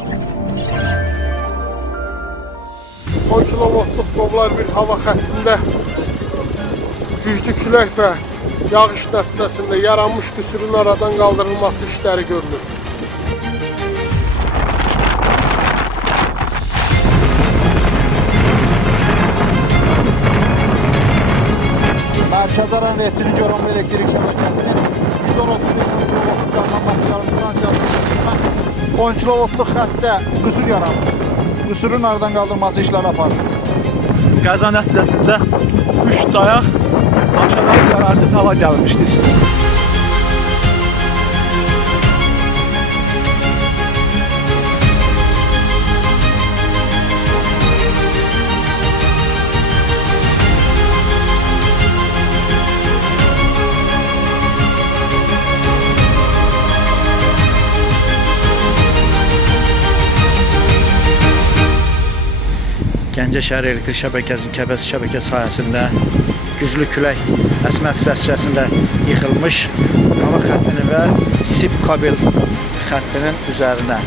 10 kilovoltluq qovlar bir hava xəttində güclü külək və yağış nəticəsində yaranmış qüsurun aradan qaldırılması işləri görülür. Mərkəzəran Reçini Görünmə Elektrik Şəbəkəsinin 110-35 kilovoltluq yanma yarım stansiyasının 10 kilovoltluq xəttdə qüsur yaranır. Qüsurun aradan qaldırılması işləri aparılır. Qəza nəticəsində 3 dayaq aşağıdan yararsız hala gəlmişdir. Gəncə şəhər elektrik şəbəkəsinin Kəbəz şəbəkə sahəsində güclü külək əsmə nəticəsində yıxılmış hava xəttini və sip kabel xəttinin üzərinə